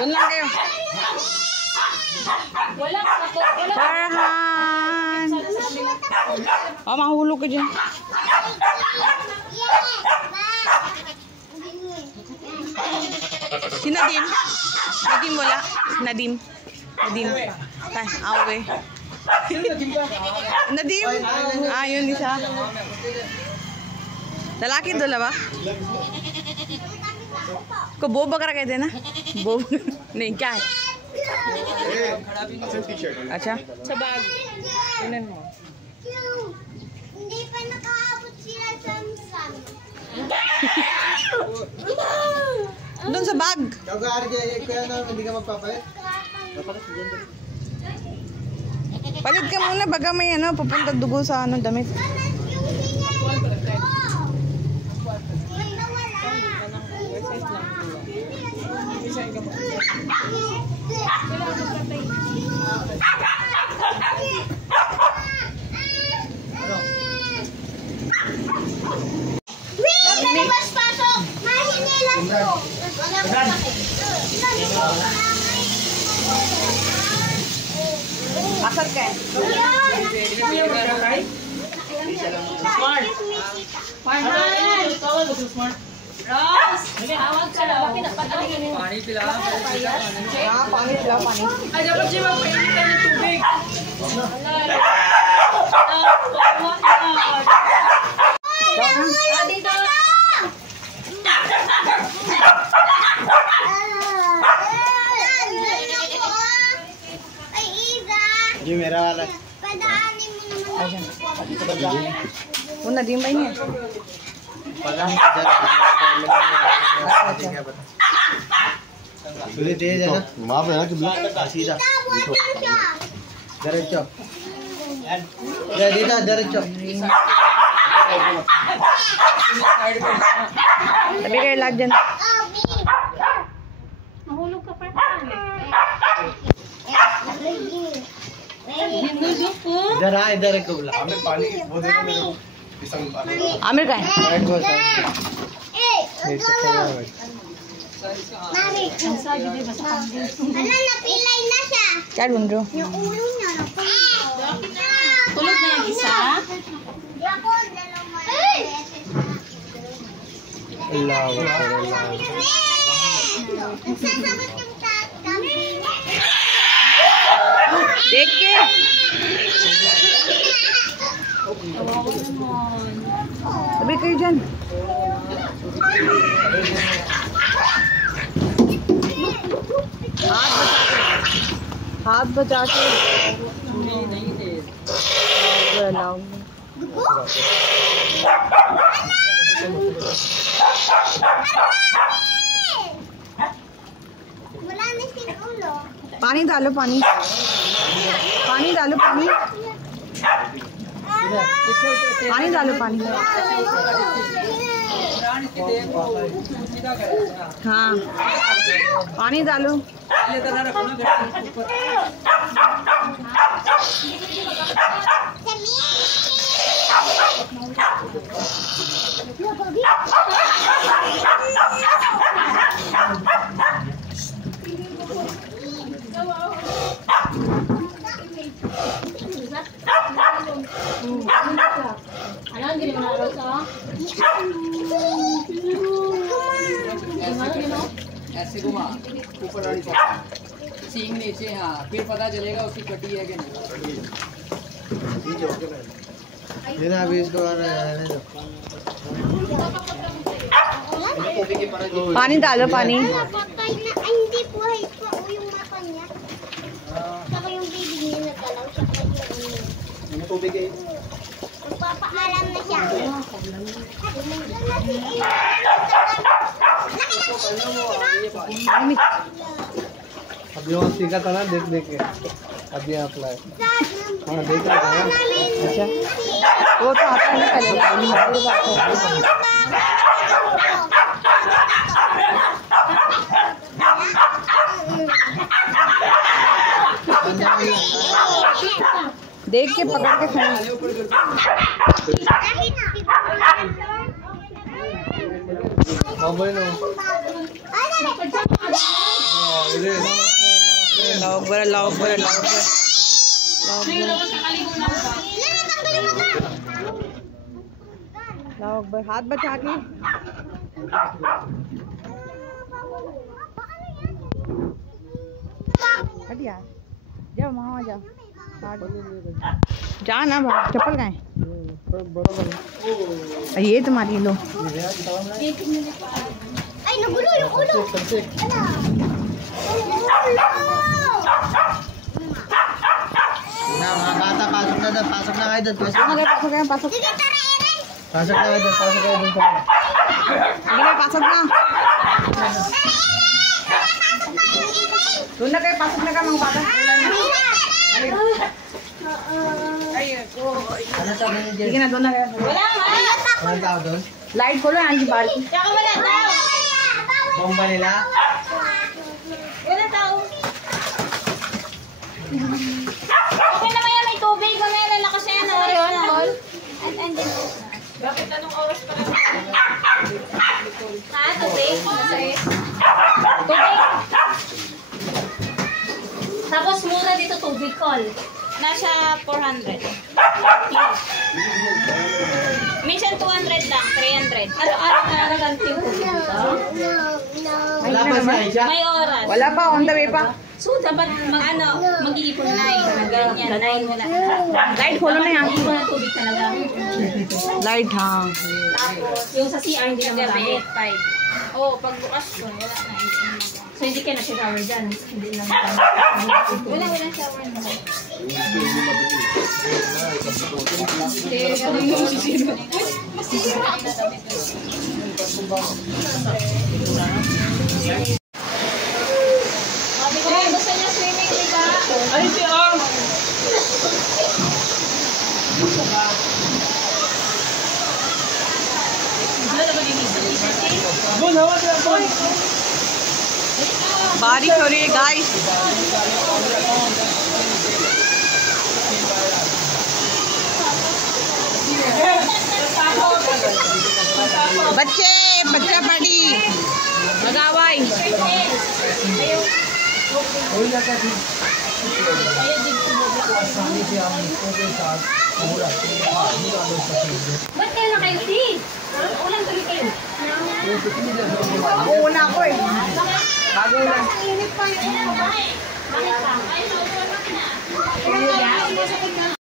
Doon lang kayo. Farhan! Oh, mahulog ka dyan. Si Nadim? Nadim wala? Nadim? Nadim? Tay, away. Nadim? Ah, yun isa. Lalaki doon ba? Ko boba ka kayo din, ha? Boba. नहीं क्या है? अच्छा sa bag. Tingnan mo. Hindi pa nakaabot sila sa Samsung. Doon sa bag. Kaya na hindi ka magpapalit. Palit ka muna baga may ano pupunta dugo sa ano damit. Asar ka eh. Smart. Smart. Rose, tawag ka lang. Pani pila. Pani pila, pani. Ay, dapat siya magpainitan ng tubig. Dito. जी मेरा वाला वो नदीम भाई नहीं है पता नहीं तेज है ना माँ पे ना कि सीधा दरज चौक दरज चौक अभी कहीं लाग जाना mahulog ka pa इधर एक बोला आमिर पानी वो देखो मेरे को आमिर का है क्या ढूंढ रहे हो tulog na yung isa देख के अभी कहीं जन हाथ बचा के पानी डालो पानी पानी डालो पानी पानी डालो पानी हाँ पानी डालो ऐसे घुमा ऊपर वाली सींग नीचे हाँ फिर पता चलेगा उसकी कटी है कि नहीं अभी इसको पानी डालो पानी Magpapaalam na siya. अभी वहाँ सीखा था ना देख देख के अभी आप लाए हाँ देख रहा था अच्छा वो तो आता है पहले देख के पकड़ के खाए हाथ बचा के हट यार जाओ वहाँ जाओ जा ना भाग चप्पल का है ये तुम्हारी लो तुला काही पासत नका मग बाबा ठीक है ना दोनों लाइट खोलो आणखी बारकी बॉम्बाईला Okay naman yan, may tubig. Mamaya lalakas na yan. Ayun. bakit anong oras pa rin Ha? Tubig? Tubig. Tapos mura dito tubig, call. Nasa 400. Minsan 200 lang, 300. Araw-araw ganti yung tubig dito. wala pa si Aisha. May oras. wala pa on the way pa So, dapat mag-iipon na ganyan. 9 wala. Light खोलो ना यहाँ Iipon ng tubig talaga. Light हाँ Tapos, yung sa CR hindi na magamit. 5. Oo, pag bukas ko, wala na. So, hindi ka na-shower dyan. Hindi lang magamit. Wala shower na. Sabi ko, gusto niya swimming, di ba? ay si Ang बारिश हो रही है guys बच्चे बच्चा party लगाओ भाई Ba't kayo na kayo, Steve? Ulan tuloy kayo. Ako una ako eh. Bago ulan. Bakit pa?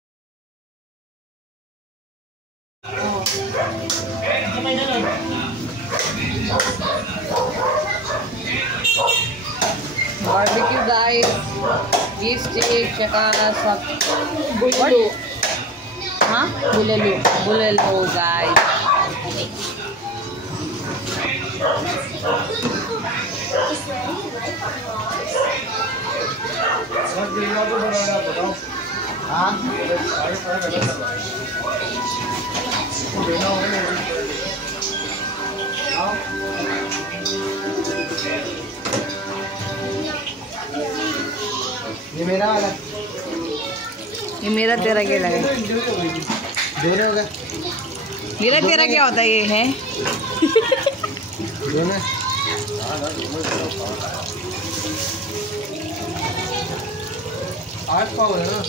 Barbecue guys. Beef steak, tsaka sa bulalo. Ha? Bulalo. Bulalo guys. ये मेरा वाला ये मेरा तेरा क्या लगा दोनों होगा मेरा तेरा क्या होता है ये है दोनों आठ पाव है ना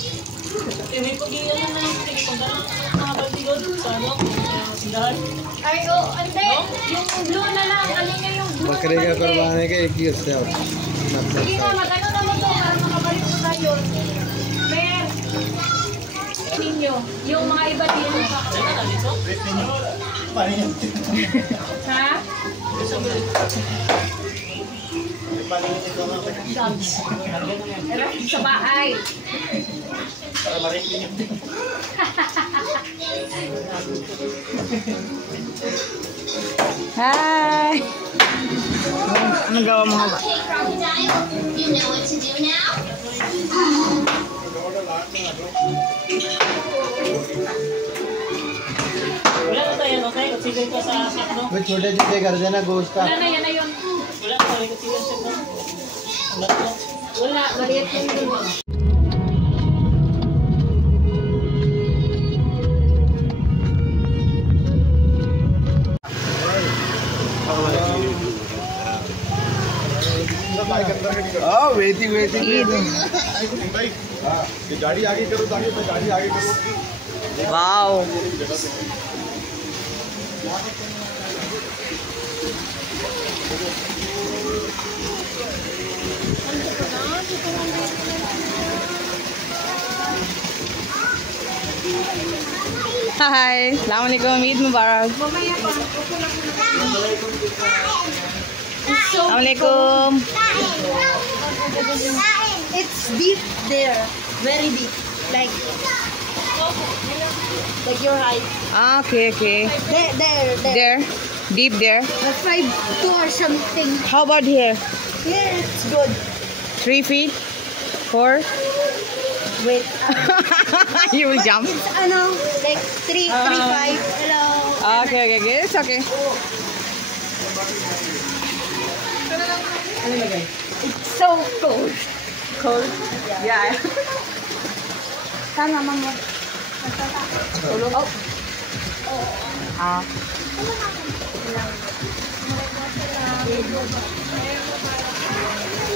Ay, oh, ante. Yung blue na lang. Kanina yung blue. बकरे का कुर्बाने के एक ही हिस्से होते Sige na, mag-ano naman to para makabalik ko tayo. Mer, ninyo, yung mga iba dito. Ha? Sa bahay. Hi. Ano gawa mo ba? You know what to do now? वो छोटे छोटे कर देना गोश्त का। Yan na yun. Wala, maliit yung dulo. Waiting गाड़ी आगे करो ताकि मैं गाड़ी आगे करूँ। वाओ हाय अस्सलाम वालेकुम ईद मुबारक अस्सलाम वालेकुम It's deep there. Very deep. Like your height. okay there deep there Like 5'2" or something. how about here Yeah, it's good. 3 feet 4 Wait. you will jump It's like 3, 5. Hello. okay it's okay It's so cold. yeah Saan mama mo? oh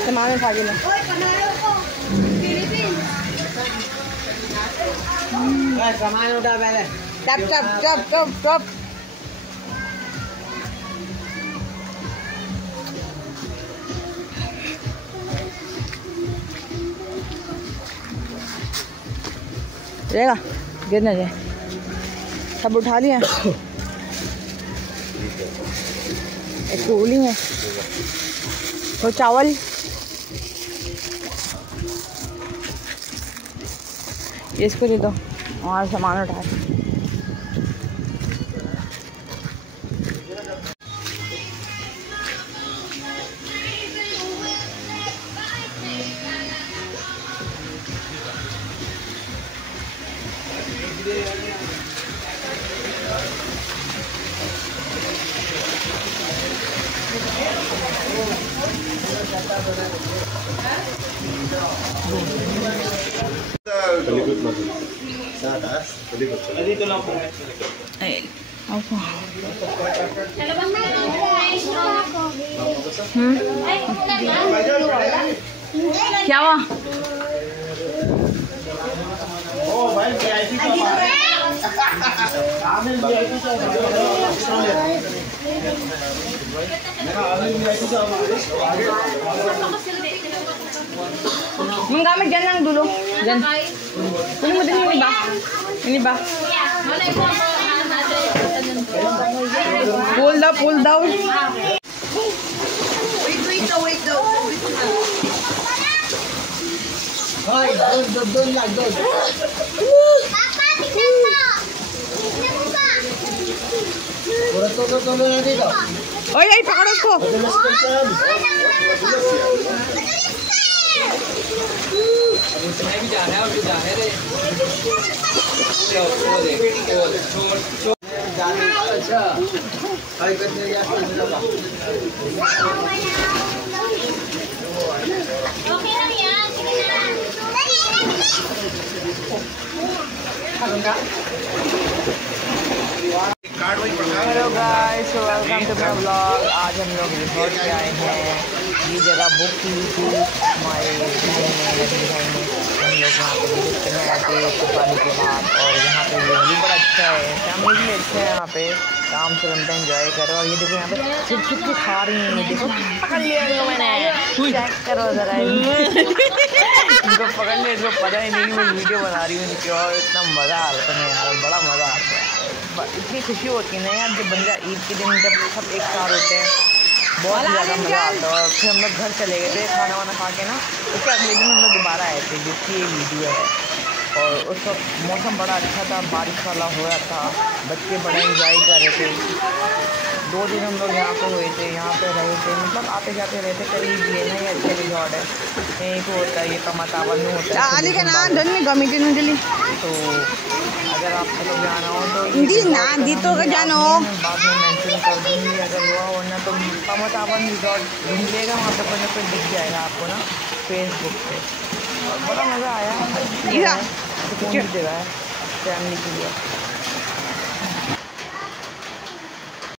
samahan pa din Hoy, panalo ko. Philippines. सामान उठा पहले। Chop. रहेगा गिर ना जाए सब उठा लिया एक गोली है और चावल ये इसको दे दो और सामान उठा क्या हुआ Menggamit dyan lang dulo. Dyan. Kunin mo din yung iba. Yung iba. Pull down. Wait daw. Hoy, doon lang, doon. Papa, tingnan mo. Tingnan mo ba? Pura tulo na dito. Oy, ay, pakaros ko. तुम्हें भी जाना है और भी जाने दे अच्छा हाय करने या Okay lang yan. Sige na. Hello guys welcome to my vlog. आज हम लोग रिसोर्ट पे आए हैं। ये जगह बुक की थी हमारे हम लोग यहाँ पे विजिट करने आए थे पानी के बाद और यहाँ पे व्यू बड़ा अच्छा है, फैमिली भी अच्छा है। यहाँ पे काम से बनता है, एंजॉय करो। और ये देखो यहाँ पे छुप के खा रही हैं, ये देखो पकड़ लिया इनको मैंने, चेक करो ज़रा इनको पकड़ लिया। इनको पता ही नहीं मैं वीडियो बना रही हूँ इनकी और इतना मज़ा आता है यार, बड़ा मज़ा आता है। इतनी खुशी होती है ना यार जब बंदा ईद के दिन जब सब एक साथ होते हैं, बहुत ज़्यादा मज़ा आता है। और फिर हम लोग घर चले गए थे खाना वाना खा के ना, उसके अगले दिन हम लोग दोबारा आए थे, जिसकी ये वीडियो है। और उस वक्त मौसम बड़ा अच्छा था, बारिश वाला हो रहा था, बच्चे बड़ा एंजॉय कर रहे थे। 2 दिन हम लोग यहाँ पे हुए थे, यहाँ पे रहे थे, मतलब आते जाते रहते। करीब ये ना ये अच्छे रिजॉर्ट है, यहीं को होता है, ये कमातावन में होता है। तो अगर आपको लोग जाना हो तो बाद में मेंशन कर दूँगी अगर हुआ, वरना तो कमातावन रिजॉर्ट ढूंढ लेगा, वहाँ पे कोई ना कोई दिख जाएगा आपको ना फेसबुक पे। और बड़ा मज़ा आया, अच्छी जगह है, सुकून की जगह है फैमिली के लिए।